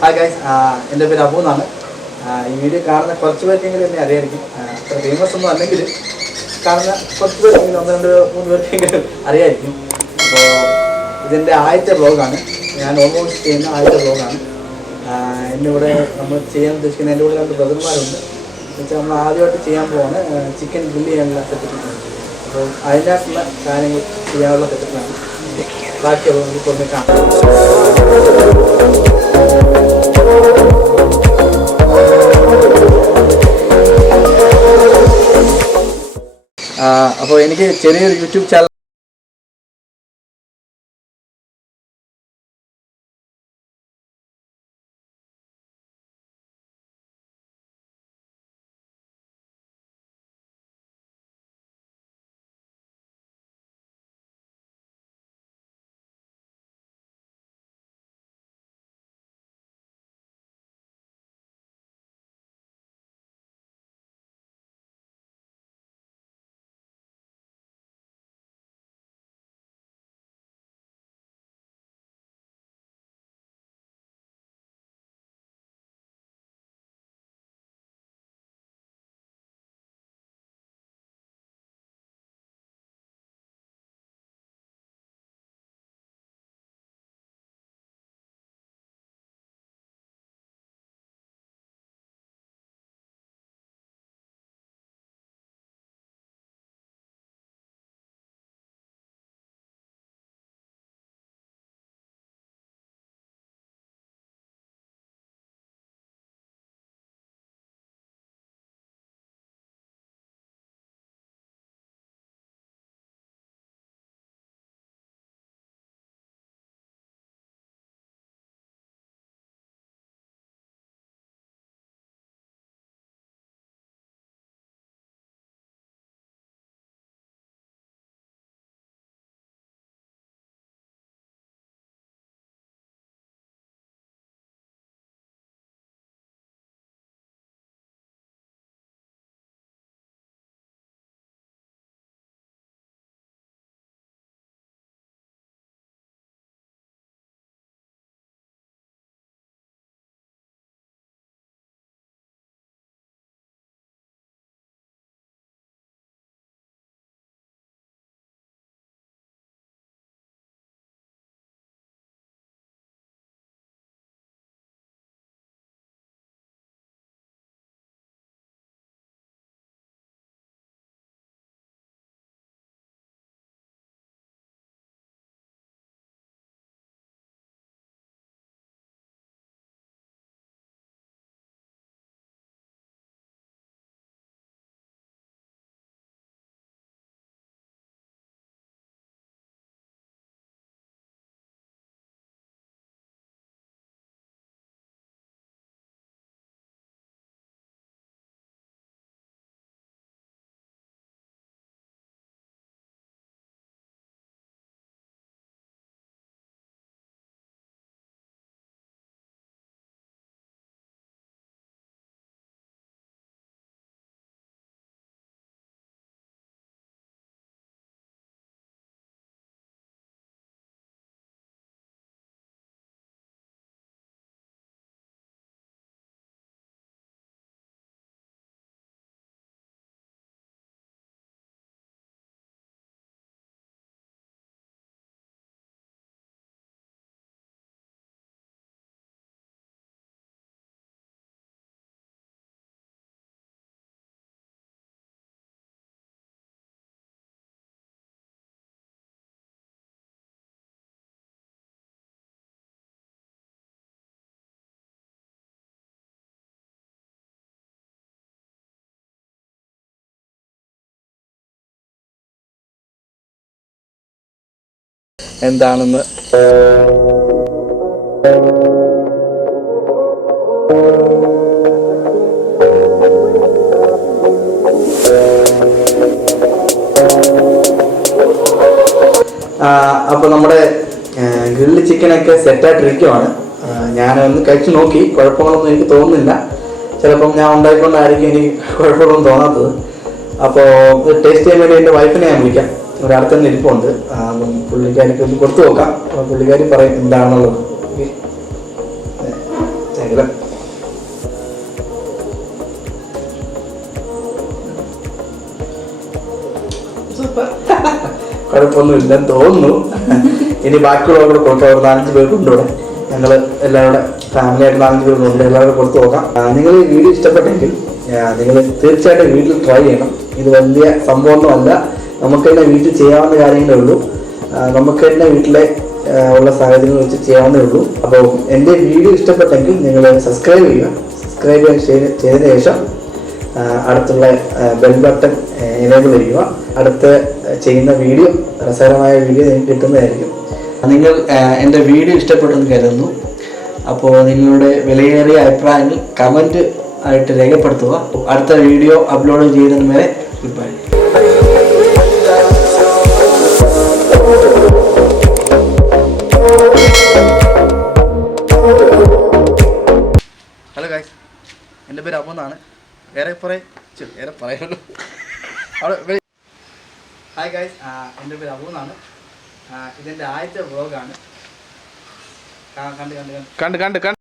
Hi guys, എൻ്റെ പേര് അബു എന്നാണ്. ഈ വീഡിയോ കാണുന്ന കുറച്ച് പേർക്കെങ്കിലും എന്നെ അറിയായിരിക്കും. അത്ര ഫേമസ് ഒന്നും അല്ലെങ്കിൽ കാണുന്ന കുറച്ച് പേർക്കെങ്കിലും 1, 2, 3 പേർക്കെങ്കിലും അറിയായിരിക്കും. അപ്പോൾ ഇതെൻ്റെ ആദ്യത്തെ വ്ളോഗാണ്. ഞാൻ ഓൾമോസ്റ്റ് ചെയ്യുന്ന ആദ്യത്തെ വ്ളോഗാണ്. എൻ്റെ കൂടെ നമ്മൾ ചെയ്യാൻ ഉദ്ദേശിക്കുന്ന എൻ്റെ കൂടെ 2 ബ്രദർമാരുണ്ട്. എന്നുവെച്ചാൽ നമ്മൾ ആദ്യമായിട്ട് ചെയ്യാൻ പോവാണ് ചിക്കൻ ഗ്രില്ല് ചെയ്യാനുള്ള സെറ്റപ്പിലാണ്. അപ്പോൾ അതിനകത്തുള്ള കാര്യങ്ങൾ ചെയ്യാനുള്ള സെറ്റപ്പിലാണ്. ബാക്കിയുള്ളത് നമുക്ക് കൊണ്ട് കാണാം. അപ്പോൾ എനിക്ക് ചെറിയൊരു യൂട്യൂബ് ചാനൽ എന്താണെന്ന് അപ്പോൾ നമ്മുടെ ഗ്രില്ല് ചിക്കനൊക്കെ സെറ്റായിട്ടിരിക്കുവാണ്. ഞാനൊന്ന് കഴിച്ചു നോക്കി, കുഴപ്പങ്ങളൊന്നും എനിക്ക് തോന്നുന്നില്ല. ചിലപ്പം ഞാൻ ഉണ്ടായിക്കൊണ്ടായിരിക്കും എനിക്ക് കുഴപ്പമൊന്നും തോന്നാത്തത്. അപ്പോൾ ടേസ്റ്റ് ചെയ്യാൻ വേണ്ടി എൻ്റെ വൈഫിനെ ഞാൻ വിളിക്കാം. ഒരാൾക്ക് തന്നെ ഇരിപ്പുണ്ട്. അപ്പം പുള്ളിക്കാരിക്ക് ഒന്ന് കൊടുത്തു നോക്കാം. അപ്പോൾ പുള്ളിക്കാരി പറയും എന്താണെന്നുള്ളത്. കഴിക്കല. കുഴപ്പമൊന്നുമില്ലെന്ന് തോന്നുന്നു. ഇനി ബാക്കിയുള്ളവർ കൂടെ കൊടുക്കാം. ഒരു 4-5 പേർക്കുണ്ട് ഇവിടെ. ഞങ്ങൾ എല്ലാവരുടെ ഫാമിലി ആയിട്ട് 4-5 പേരുണ്ട്. എല്ലാവരും കൊടുത്തു നോക്കാം. നിങ്ങൾ ഈ വീഡിയോ ഇഷ്ടപ്പെട്ടെങ്കിൽ നിങ്ങൾ തീർച്ചയായിട്ടും വീട്ടിൽ ട്രൈ ചെയ്യണം. ഇത് വലിയ സംഭവമൊന്നുമല്ല. നമുക്ക് തന്നെ വീട്ടിൽ ചെയ്യാവുന്ന കാര്യങ്ങളേ ഉള്ളൂ. നമുക്ക് തന്നെ വീട്ടിലെ ഉള്ള സാഹചര്യങ്ങൾ വെച്ച് ചെയ്യാവുന്നേ ഉള്ളൂ. അപ്പോൾ എൻ്റെ വീഡിയോ ഇഷ്ടപ്പെട്ടെങ്കിൽ നിങ്ങൾ സബ്സ്ക്രൈബ് ചെയ്യുക. സബ്സ്ക്രൈബ് ചെയ്തതിന് ശേഷം അടുത്തുള്ള ബെൽ ബട്ടൺ എനേബിൾ ചെയ്യുക. അടുത്ത ചെയ്യുന്ന വീഡിയോ, രസകരമായ വീഡിയോ നിങ്ങൾക്ക് കിട്ടുന്നതായിരിക്കും. നിങ്ങൾ എൻ്റെ വീഡിയോ ഇഷ്ടപ്പെട്ടെന്ന് കരുതുന്നു. അപ്പോൾ നിങ്ങളുടെ വിലയേറിയ അഭിപ്രായങ്ങൾ കമൻറ്റ് ആയിട്ട് രേഖപ്പെടുത്തുക. അടുത്ത വീഡിയോ അപ്ലോഡ് ചെയ്യുന്നതിന് വരെ ഗുഡ് ബൈ. ഹലോ ഗൈസ്, എൻ്റെ പേര് അബു എന്നാണ്. ഏറെ പറയുള്ളൂ അവിടെ. ഹായ് ഗൈസ്, എൻ്റെ പേര് അബു എന്നാണ്. ഇതെൻ്റെ ആദ്യത്തെ വ്ളോഗാണ്. കണ്ട്